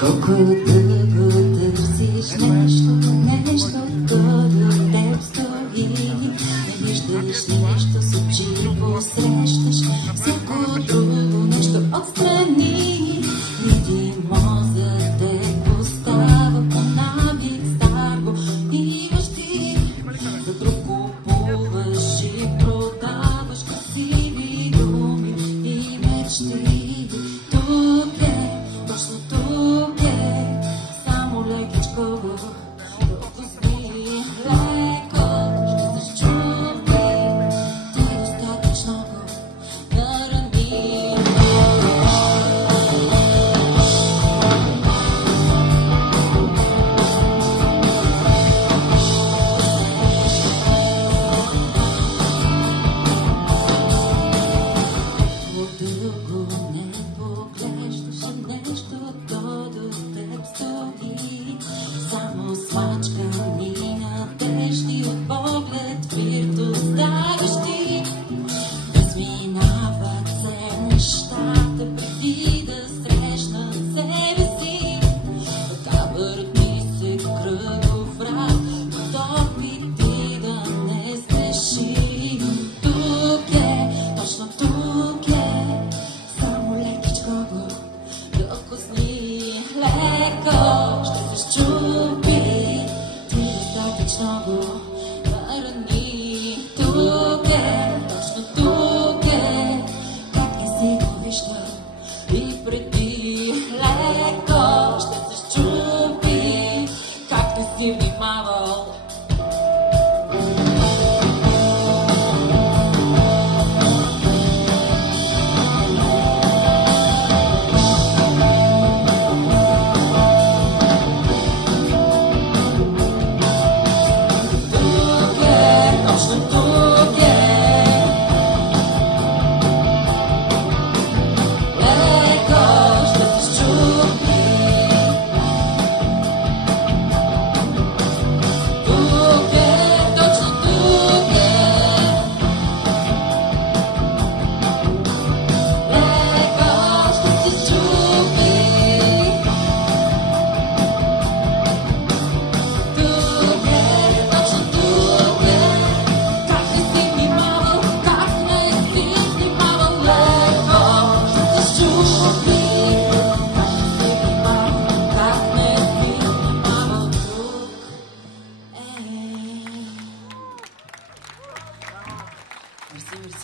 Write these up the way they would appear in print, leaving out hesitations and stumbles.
Колко дълго търсиш нещото до теб стои. Не виждаш нещо с очи, посрещаш всяко друго нещо отстрани. Видимо за те остава по навик старго. Имаш ти, за друг купуваш и продаваш красиви думи и мечти. Тук е, точно тук е, само лекичко, допусти леко, ще се щупи, ти достатъчно нарани. По-дълго не поглеждаш нещото до теб стои. Само смачкани надежди от поглед твирто ставаш ти. Разминават се нещата преди да срещнат себе си. Така върти се кръгов рад, от опити да не спеши. Тук е, точно тук е, само лекичко го докосни, леко ще се щупи, ти достатъчно го нарани. Тук е, точно тук е, как не си го виждал и преди, леко ще се щупи, как не си внимавал.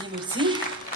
Merci.